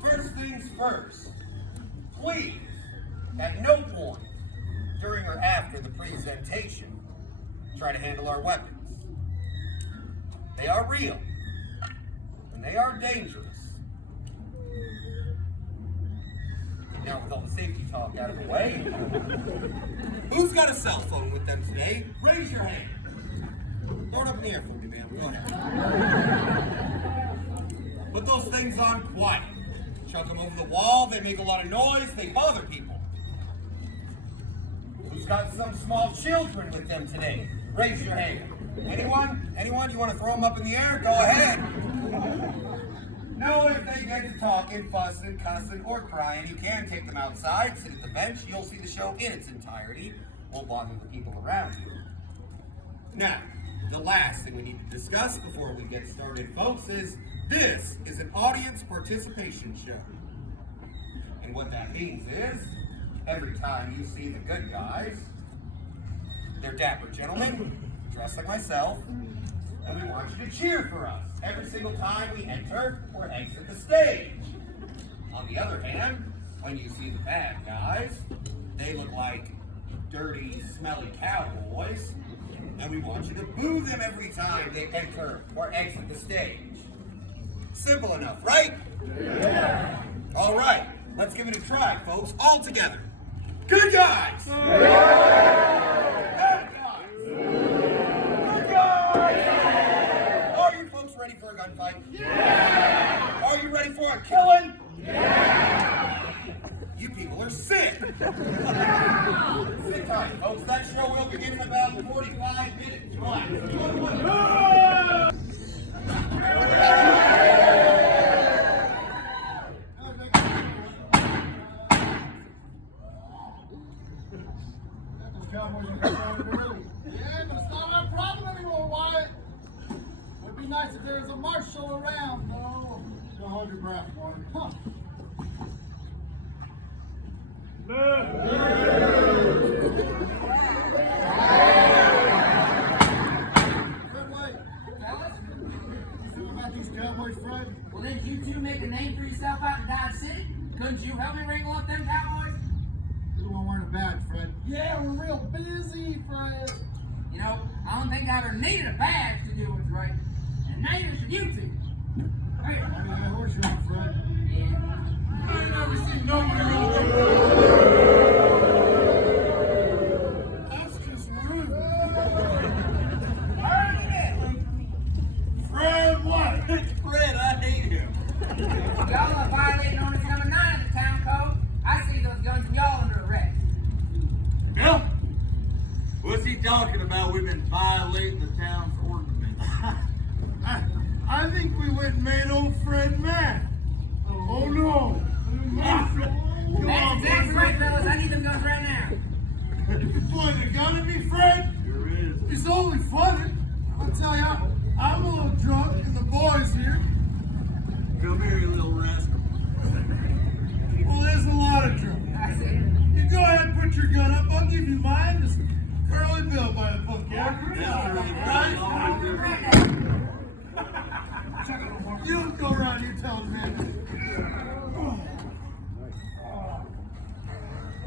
first things first, please, at no point during or after the presentation, try to handle our weapons. They are real, and they are dangerous. Now, with all the safety talk out of the way, who's got a cell phone with them today? Raise your hand. Throw it up in the air for me, ma'am. Go ahead. Put those things on quiet. Chuck them over the wall. They make a lot of noise. They bother people. Who's got some small children with them today? Raise your hand. Anyone? Anyone? You want to throw them up in the air? Go ahead. No, if they get to talking, fussing, cussing, or crying, you can take them outside, sit at the bench. You'll see the show in its entirety. Won't bother the people around you. Now, the last thing we need to discuss before we get started, folks, is this is an audience participation show. And what that means is, every time you see the good guys, they're dapper gentlemen, dressed like myself, and we want you to cheer for us every single time we enter or exit the stage. On the other hand, when you see the bad guys, they look like dirty, smelly cowboys, and we want you to boo them every time they enter or exit the stage. Simple enough, right? Yeah. All right, let's give it a try, folks, all together. Good guys! Yeah. Bad guys! Good guys! Yeah. Are you folks ready for a gunfight? Yeah. Are you ready for a killing? Yeah. You people are sick. Sit tight, folks. That show will begin in about 45 minutes. Relax. Yeah, but it's not our problem anymore, Wyatt. It'd be nice if there was a marshal around. No, don't hold your breath, Wyatt. Huh. Fred, wait. You feel about these cowboys, Fred? Well, didn't you two make a name for yourself out in Dodge City? Couldn't you help me wrangle up them cowboys? You're the one wearing a badge, Fred. Yeah, we're real busy, Fred. You know, I don't think I ever needed a badge to do what's right. And neither should you two. Hey. I mean, of course you're not, Fred. Yeah. I ain't never seen nobody really. That's just rude. Fred, what? Fred, I hate him. Y'all are violating ordinance number 9 of the town code. I see those guns and y'all under arrest. Bill? What's he talking about? We've been violating the town's ordinance. I think we went and made old Fred mad. Oh no. That's exactly right, fellas. I need them guns right now. You can point a gun at me, Fred? Sure is. It's only funny. I'll tell you, I'm a little drunk and the boys here. Come here, you little rascal. Well, there's a lot of drunk. I see. You go ahead and put your gun up. I'll give you mine. It's Curly Bill by the book, yeah? You don't go around here telling me.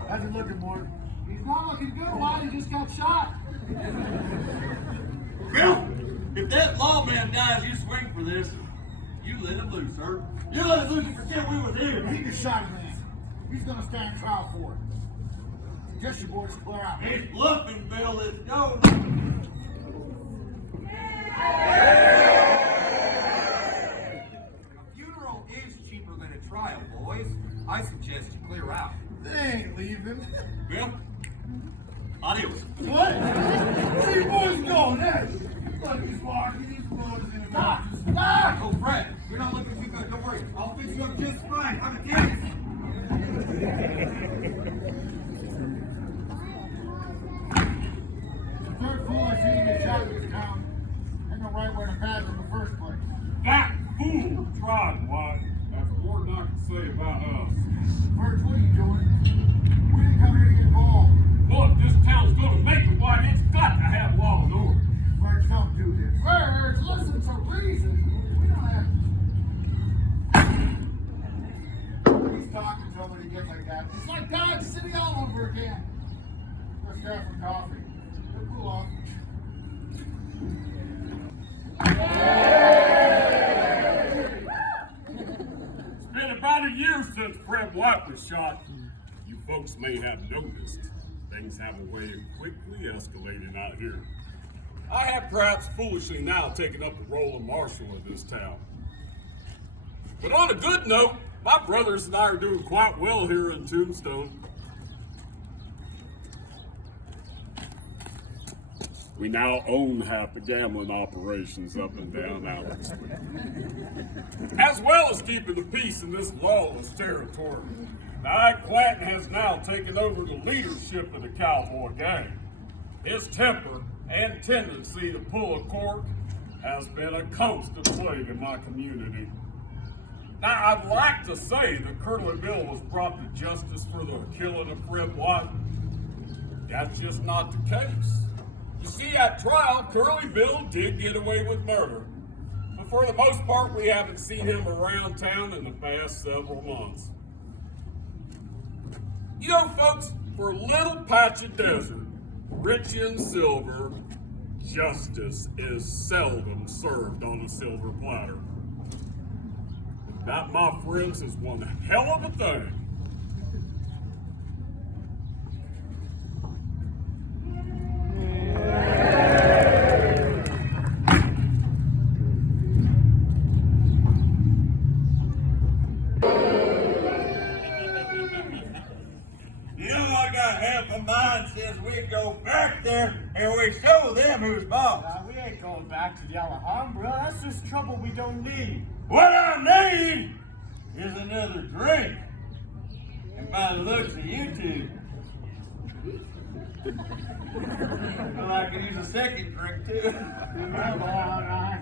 How's it looking, Mort? He's not looking good. Why? He just got shot. Bill, if that lawman dies, you swing for this. You let him loose, sir. You let him loose and forget we was here. He just shot him, man. He's gonna stand trial for it. Just your boys clear out. He's bluffing, Bill. Let's go. A funeral is cheaper than a trial, boys. I suggest you clear out. They ain't leaving. Bill? Adios. What? Where you boys going? Look, he's walking. He's closing in the box. Stop! Oh, Fred, you're not looking too good. Don't worry. I'll fix you up just fine. I'm a dentist. The third fool I see you get shot in this town. Ain't no right wearing a badge in the first place. That fool tried, Wyatt. That's more than I can say about us. First, what are you doing? We didn't come here to get involved. Well, if this town's gonna make it, Wyatt, it's got to have law and order. First, don't do this. First! cool off. It's been about a year since Fred White was shot. You folks may have noticed things have a way of quickly escalating out here. I have perhaps foolishly now taken up the role of marshal of this town. But on a good note, my brothers and I are doing quite well here in Tombstone. We now own half the gambling operations up and down Allen Street, as well as keeping the peace in this lawless territory. Now, Clanton has now taken over the leadership of the cowboy gang. His temper and tendency to pull a cork has been a constant plague in my community. Now, I'd like to say that Curly Bill was brought to justice for the killing of Fred White. That's just not the case. You see, at trial, Curly Bill did get away with murder. But for the most part, we haven't seen him around town in the past several months. You know, folks, for a little patch of desert, rich in silver, justice is seldom served on a silver platter. That, my friends, is one hell of a thing. Says we go back there and we show them who's boss. We ain't going back to the Alhambra. That's just trouble we don't need. What I need is another drink. And by the looks of you two, well, I could use a second drink too.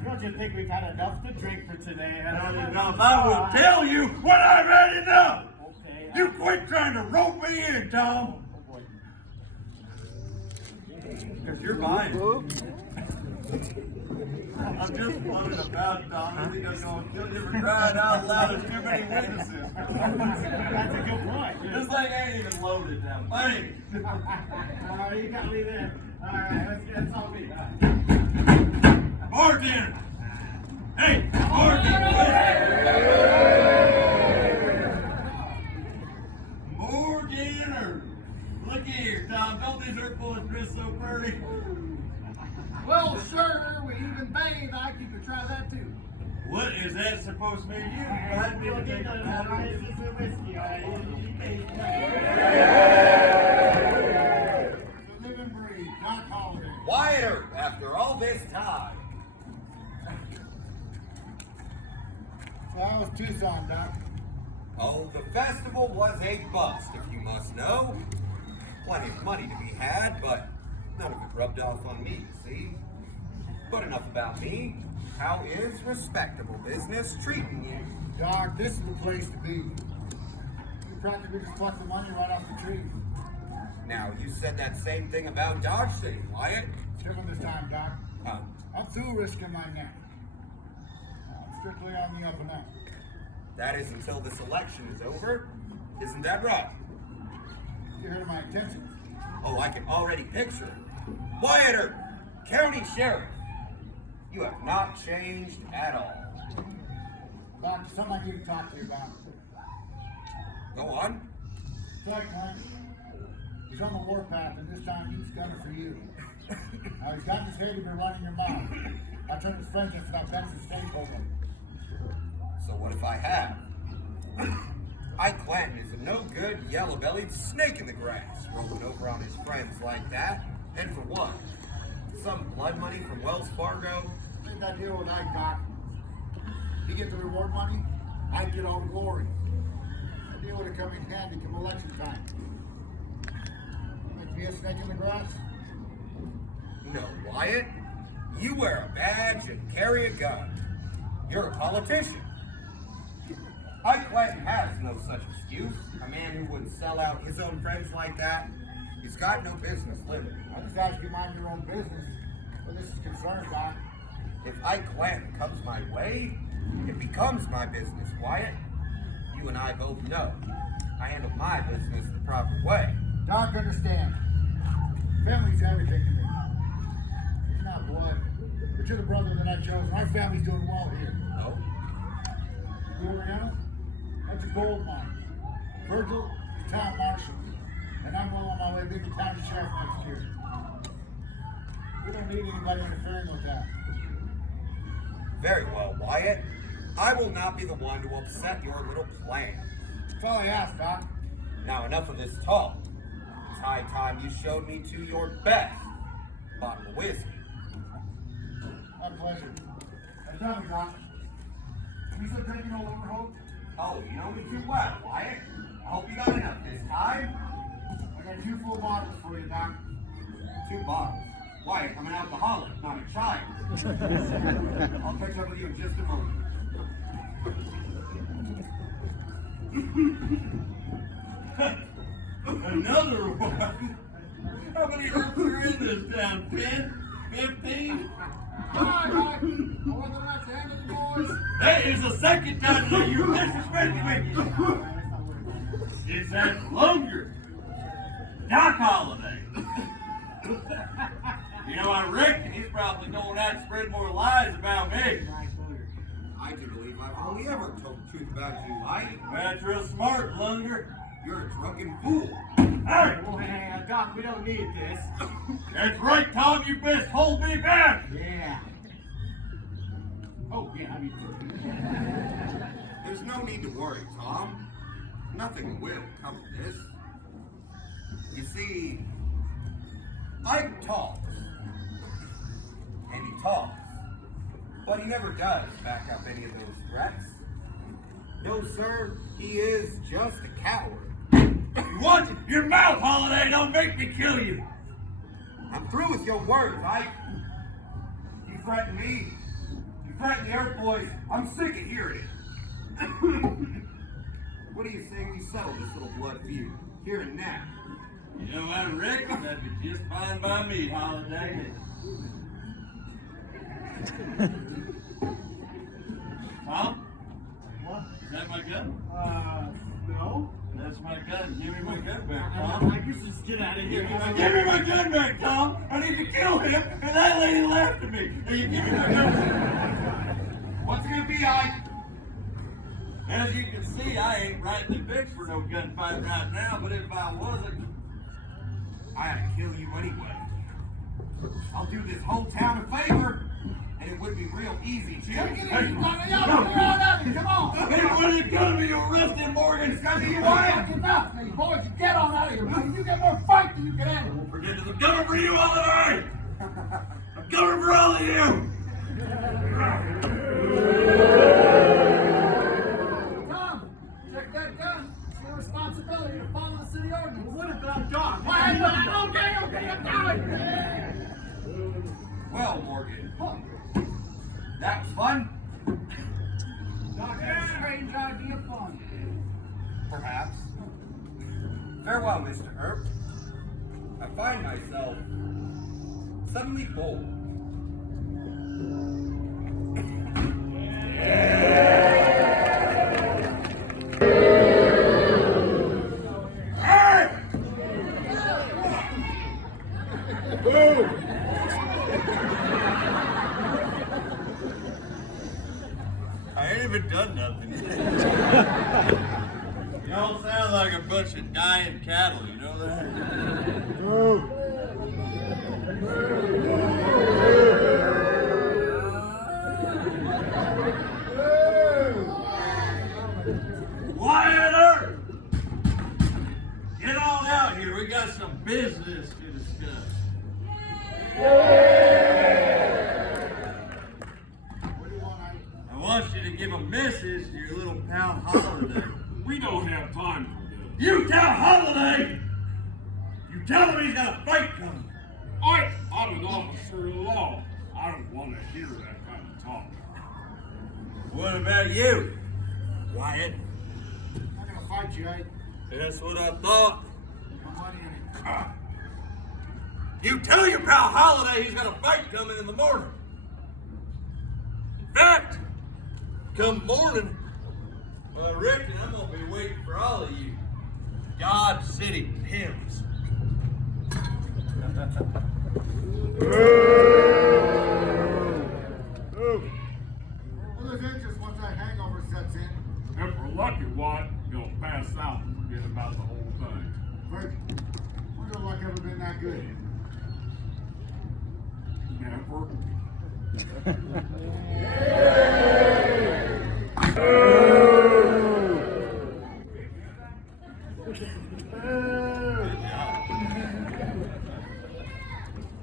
Don't you think we've had enough to drink for today? I will tell you when I've had enough. Okay. You quit trying to rope me in, Tom. Because you're mine. I'm just floating about, Tom. I think I'm going to kill you for crying out loud. There's too many witnesses. That's a good point. This thing ain't even loaded now. Buddy. You got me there. All right, that's all me. More dinner. Hey, more dinner. More dinner. Look here, Tom. Don't these earth bullets dress so pretty? Well, sure, we even bathe. I think you could try that too. What is that supposed to mean? You got me to take a whiskey. Live and breathe. Doc Holiday. Quieter after all this time. So how was Tucson, Doc? Oh, the festival was a bust, if you must know. Plenty of money to be had, but none of it rubbed off on me, see? But enough about me. How is respectable business treating you? Doc, this is the place to be. You practically just pluck the money right off the tree. Now, you said that same thing about Dodge City, Wyatt. It's different this time, Doc. Oh, I'm through risking my neck. I'm strictly on the up and up. that is until this election is over. Isn't that right? You heard of my intentions. Oh, I can already picture it. Wyatt, County Sheriff, you have not changed at all. Doc, there's something I need to talk to you about. Go on. Doc, he's on the warpath, and this time he's got it for you. Now, he's got his head to be running your mouth. I turned his friends in for that Benson stakeholder. So what if I have? Ike Clanton is a no-good, yellow-bellied snake in the grass, rolling over on his friends like that. And for what? Some blood money from Wells Fargo? Did that deal with Ike, Doc. You get the reward money, I get all the glory. That deal would have come in handy come election time. Make me a snake in the grass? No, Wyatt. You wear a badge and carry a gun. You're a politician. Ike Clanton has no such excuse. A man who would sell out his own friends like that, he's got no business living. I just ask you mind your own business where this is concerned, Doc. If Ike Clanton comes my way, it becomes my business, Wyatt. You and I both know I handle my business the proper way. Doc, understand. Family's everything to me. blood. But you're the brother that I chose, and our family's doing well here. Oh? You over now? That's a gold mine. Virgil is town marshal, and I'm well on my way being the county sheriff next year. We don't need anybody interfering with that. Very well, Wyatt. I will not be the one to upset your little plan. That's all I ask, Doc. Now enough of this talk. It's high time you showed me to your best bottle of whiskey. My pleasure. Hey, tell me, Doc. You still drinking Old Overholt? Oh, you know me too well, Wyatt. I hope you got enough this time. I got 2 full bottles for you, Doc. 2 bottles. Wyatt, I'm an alcoholic, not a child. I'll catch up with you in just a moment. Another one? How many herbs are in this town? 10? 15? All right, more than enough to handle the boys. That is the second time that you disrespected me. It's that longer. Doc Holiday. You know, I reckon he's probably going out and spread more lies about me. I do believe I've only ever told the truth about you, Wyatt. That's real smart, Lunger. You're a drunken fool. Hey! Oh, hey, Doc, we don't need this. That's right, Tom. You best hold me back. Yeah. Oh, yeah, I mean. There's no need to worry, Tom. Nothing will come of this. You see, Ike talks. And he talks. But he never does back up any of those threats. No, sir, he is just a coward. Watch your mouth, Holiday. Don't make me kill you. I'm through with your words, Ike. You threaten me. You threaten the Earth Boys. I'm sick of hearing it. What do you say we settle this little blood feud here and now? You know, I reckon that'd be just fine by me, Holiday. Tom? What? Is that my gun? No. That's my gun. Give me my gun back, I Tom. guess just get out of here. Give me my gun back, Tom. I need to kill him, and that lady laughed at me. And you give me my gun back. What's it gonna be, Ike? As you can see, I ain't rightly fixed for no gunfight right now, but if I wasn't, I'd kill you anyway. I'll do this whole town a favor, and it would be real easy too. Come on. hey, what are you gonna be, you arrested, Morgan? It's gonna be you, Watch Wyatt. your mouth, now, you boys. You get on out of here, buddy. You get more fight than you can handle. Forget this. I'm coming for you, Holiday! I'm coming for all of you! Tom, check that gun. It's your responsibility to follow the city ordinance. What about Doc? Okay, I'm coming. Well, Morgan, that was fun. Doc had a strange idea of fun. Perhaps. Farewell, Mr. Earp. I find myself suddenly bold. I ain't even done nothing. You all sound like a bunch of dying cattle, you know that? Wyatt Earp! Get on out here, we got some business to discuss. What do you want, Ike? I want you to give a message to your little pal Holiday. We don't have time for this. You tell Holiday! You tell him he's got a fight coming. I'm an officer of the law. I don't want to hear that kind of talk. What about you, Wyatt? I'm not gonna fight you, Ike. That's what I thought. No money in it. You tell your pal Holiday he's got a fight coming in the morning. In fact, come morning, well, I reckon I'm gonna be waiting for all of you. God City hymns. for.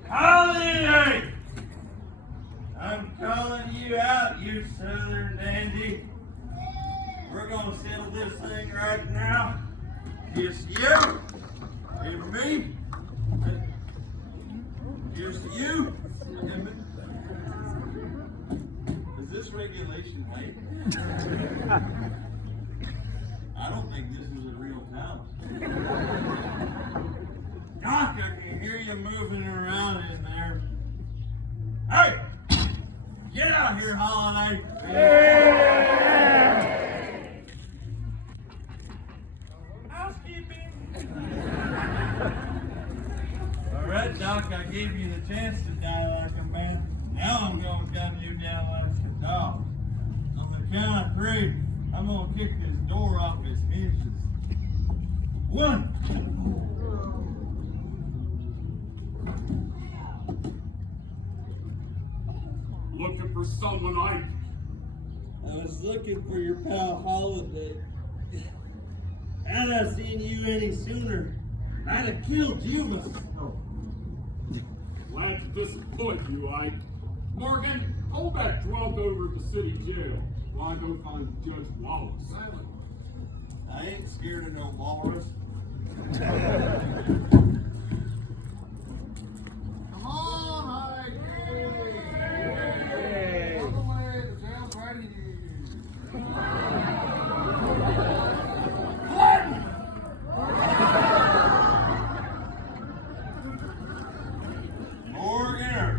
Holiday! I'm calling you out, you southern dandy. We're gonna settle this thing right now. It's you, and me. Here's you. Is this regulation late? I don't think this is a real town. Doc, I can hear you moving around in there. Hey! Get out here, Holiday! Housekeeping! Alright, Doc, I gave you the chance to die like a man. Now I'm gonna gun you down like a dog. On the count of 3, I'm gonna kick this door off its hinges. 1. Looking for someone, Ike. I was looking for your pal Holiday. Had I seen you any sooner, I'd have killed you myself. Glad to disappoint you, Ike. Morgan, hold that drunk over at the city jail while I go find Judge Wallace. I ain't scared of no walrus. Come on, Ike. All the way, the jail's ready. Morgan!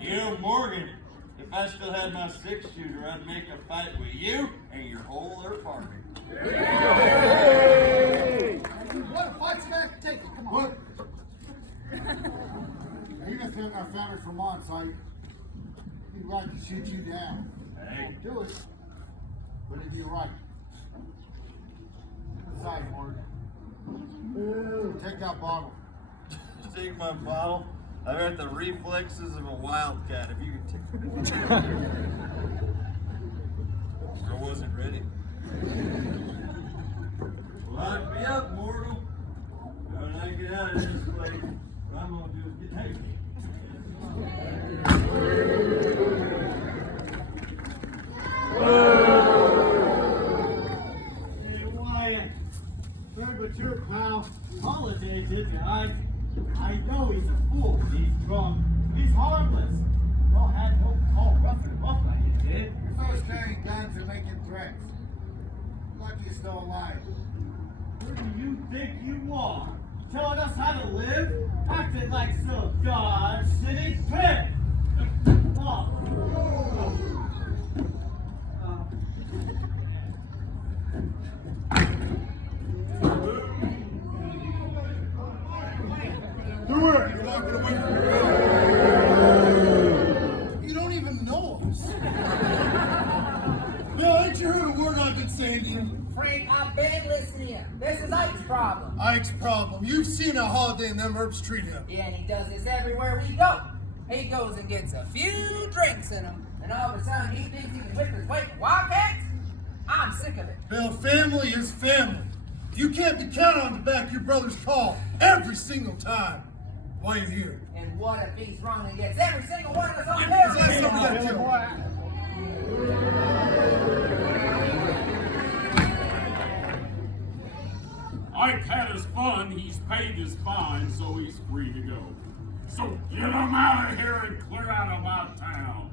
You, Morgan, if I still had my 6-shooter, I'd make a fight with you and your whole other party. What a fight's gonna take it. Come on. Even if our family from on site, he'd like to shoot you down. Hey. Don't do it. But it'd be right. Aside, Morgan. Take that bottle. Take my bottle. I've got the reflexes of a wildcat. If you could take it. I wasn't ready. Lock me up, mortal. When I get out of this place, what I'm gonna do is get taken. Why, third but your pal, Holiday did me. I know he's a fool. He's drunk. He's harmless. Well, had no call roughing him up like you did. Your fellas carrying guns and making threats. Lucky you're still alive. Who do you think you are? Telling us how to live? Acting like some Dodge City pimp! Oh. You're not gonna win. You don't even know us. Bill, ain't you heard a word I've been saying to you? Frank, I've been listening to you. This is Ike's problem. Ike's problem. You've seen how Holiday and them herbs treat him. Yeah, and he does this everywhere we go. He goes and gets a few drinks in him, and all of a sudden he thinks he can whip his weight with wildcats? I'm sick of it. Bill, family is family. You can't be counted on to back your brother's call every single time while you're here. And what if he's wrong and gets every single one of us on Is there? that something that you? Ike had his fun, he's paid his fine, so he's free to go. So get him out of here and clear out of my town.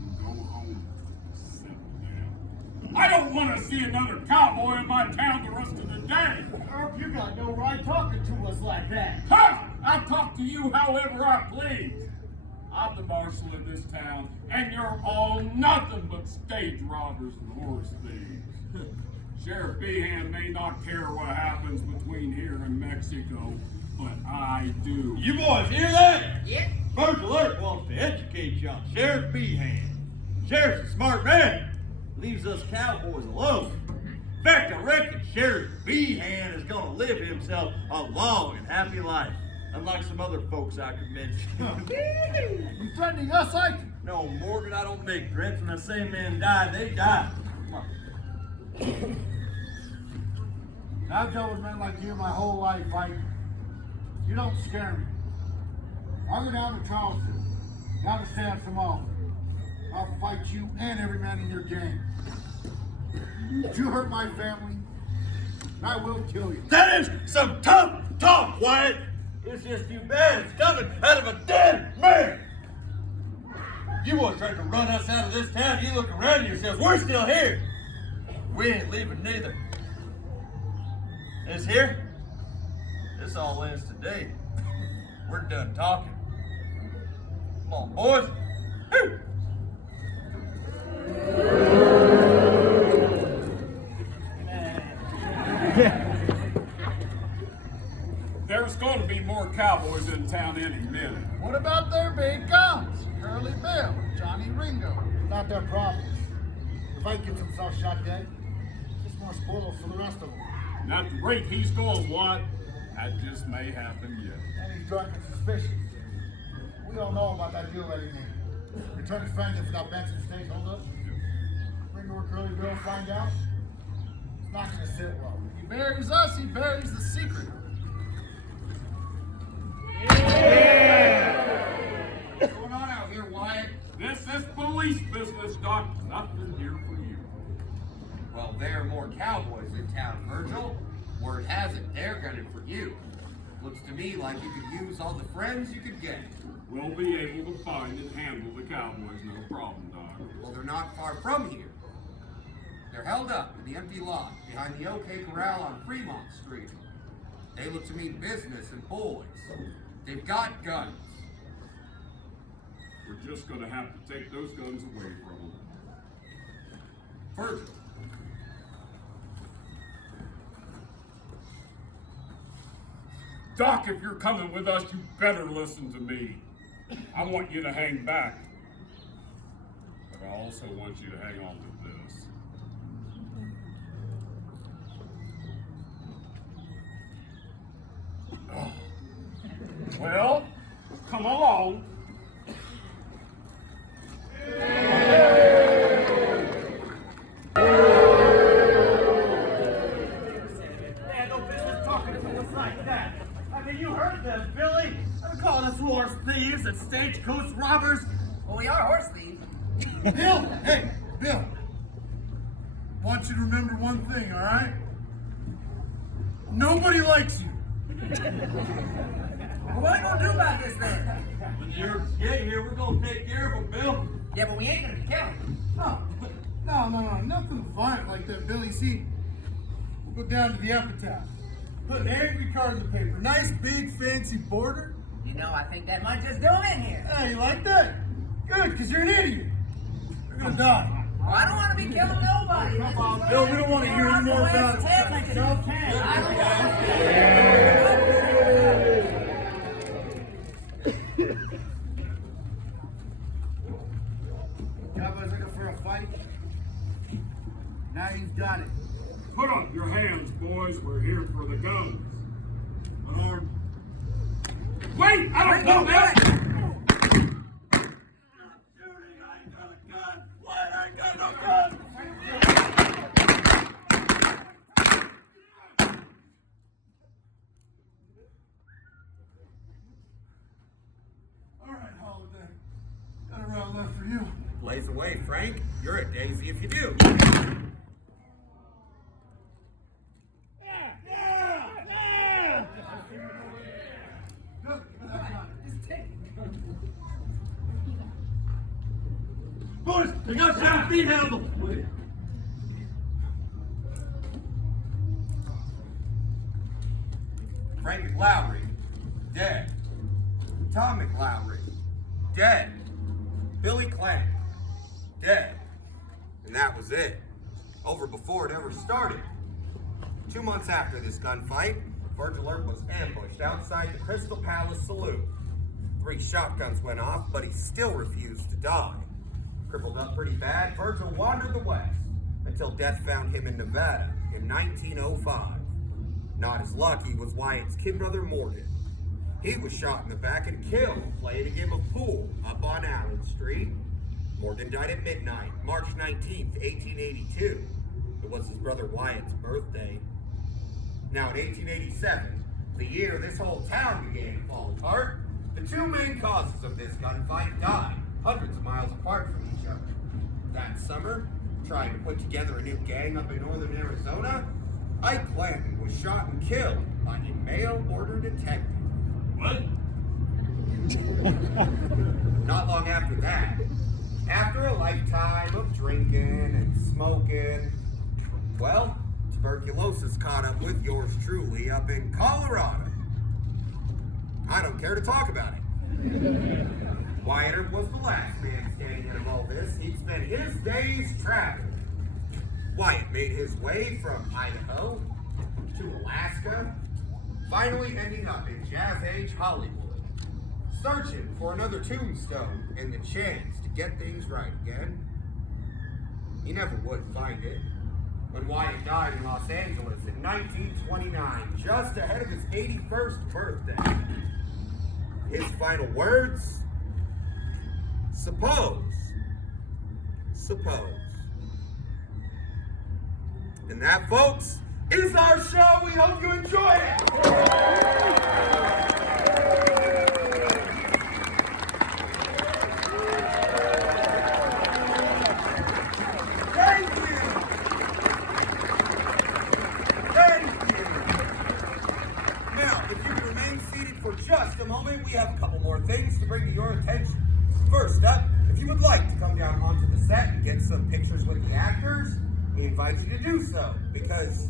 And go home. Settle down. I don't want to see another cowboy in my town the rest of the day. Herb, you got no right talking to us like that. Ha! I talk to you however I please. I'm the marshal of this town, and you're all nothing but stage robbers and horse thieves. Sheriff Behan may not care what happens between here and Mexico, but I do. You boys hear that? Yep. First Alert wants to educate you on Sheriff Behan. Sheriff's a smart man. Leaves us cowboys alone. In fact, I reckon Sheriff Behan is going to live himself a long and happy life. Unlike some other folks I could mention. You threatening us, Ike? No, Morgan, I don't make threats. When I say men die, they die. Come on. I've dealt with men like you my whole life, Ike. You don't scare me. I'll go down to Tombstone, down to stand some off. I'll fight you and every man in your gang. You hurt my family, and I will kill you. That is some tough talk, Wyatt. It's just too bad it's coming out of a dead man. You want to try to run us out of this town, you look around yourselves, we're still here. We ain't leaving neither. This here, this all ends today. We're done talking. Come on, boys. Woo! There's going to be more cowboys in town any minute. What about their big guns? Curly Bill, Johnny Ringo. Not their problem. If Ike gets himself shot dead, it's more spoilers for the rest of them. And at the rate he's going, what? That just may happen yet. And he's drunk and suspicious. We all know about that deal that he made. Return his friend if that Benson stays hold up. Ringo or Curly Bill find out. It's not going to sit well. He buries us, he buries the secret. What's going on out here, Wyatt? This is police business, Doc. Nothing here for you. Well, there are more cowboys in town, Virgil. Word has it, they're gunning for you. Looks to me like you could use all the friends you could get. We'll be able to find and handle the cowboys, no problem, Doc. Well, they're not far from here. They're held up in the empty lot behind the OK Corral on Fremont Street. They look to mean business and boys. They've got guns. We're just going to have to take those guns away from them. Virgil. Doc, if you're coming with us, you better listen to me. I want you to hang back. But I also want you to hang on to this. Oh. Well, come along. They had no business talking to us like that. I mean, you heard them, Billy. They're calling us horse thieves and stagecoach robbers. Well, we are horse thieves. Bill! Hey, Bill! I want you to remember one thing, all right? Nobody likes you. Well, what are we gonna do about this then? When the Europeans get here, we're gonna take care of them, Bill. Yeah, but we ain't gonna be killing. No, nothing violent like that, Billy. See, we'll go down to the epitaph. Put an angry card in the paper. Nice, big, fancy border. You know, I think that might just do in here. Hey, you like that? Good, because you're an idiot. You're gonna die. Well, I don't want to be killing nobody. Come on, Bill, we don't want to hear any more about it. Cowboys looking for a fight? Now you've got it. Put up your hands, boys. We're here for the guns. Unarmed. Wait! I don't know that! All right, Holiday. Got a round left for you. Blaze away, Frank. You're a daisy if you do. Boys, they got 7 feet handle. Frank McLowry, dead. Tom McLowry, dead. Billy Clank, dead. And that was it. Over before it ever started. 2 months after this gunfight, Virgil Earp was ambushed outside the Crystal Palace Saloon. 3 shotguns went off, but he still refused to die. Crippled up pretty bad, Virgil wandered the West until death found him in Nevada in 1905. Not as lucky was Wyatt's kid brother Morgan. He was shot in the back and killed playing a game of pool up on Allen Street. Morgan died at midnight, March 19th, 1882. It was his brother Wyatt's birthday. Now in 1887, the year this whole town began to fall apart, the two main causes of this gunfight died hundreds of miles apart from each other. That summer, trying to put together a new gang up in northern Arizona, Ike Clanton was shot and killed by a mail-order detective. What? Not long after that, after a lifetime of drinking and smoking, well, tuberculosis caught up with yours truly up in Colorado. I don't care to talk about it. Wyatt Earp was the last man standing out of all this. He'd spent his days traveling. Wyatt made his way from Idaho to Alaska, finally ending up in Jazz Age Hollywood, searching for another tombstone and the chance to get things right again. He never would find it. When Wyatt died in Los Angeles in 1929, just ahead of his 81st birthday, his final words, suppose. And that, folks, is our show. We hope you enjoy it. Thank you. Now, if you can remain seated for just a moment, we have a couple more things to bring to your attention. First up, if you would like to come down onto the set and get some pictures with the actors, we invite you to do so, because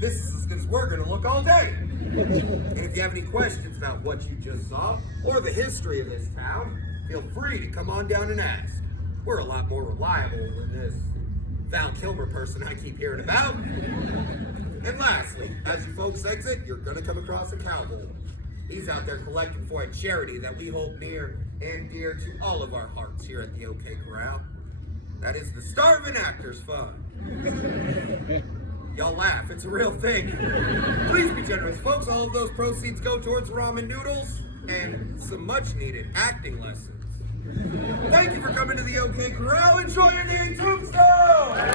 this is as good as we're going to look all day. And if you have any questions about what you just saw, or the history of this town, feel free to come on down and ask. We're a lot more reliable than this Val Kilmer person I keep hearing about. And lastly, as you folks exit, you're going to come across a cowboy. He's out there collecting for a charity that we hold near and dear to all of our hearts here at the OK Corral. That is the Starving Actors Fund. Y'all laugh, it's a real thing. Please be generous, folks. All of those proceeds go towards ramen noodles and some much needed acting lessons. Thank you for coming to the OK Corral. Enjoy your day in Tombstone!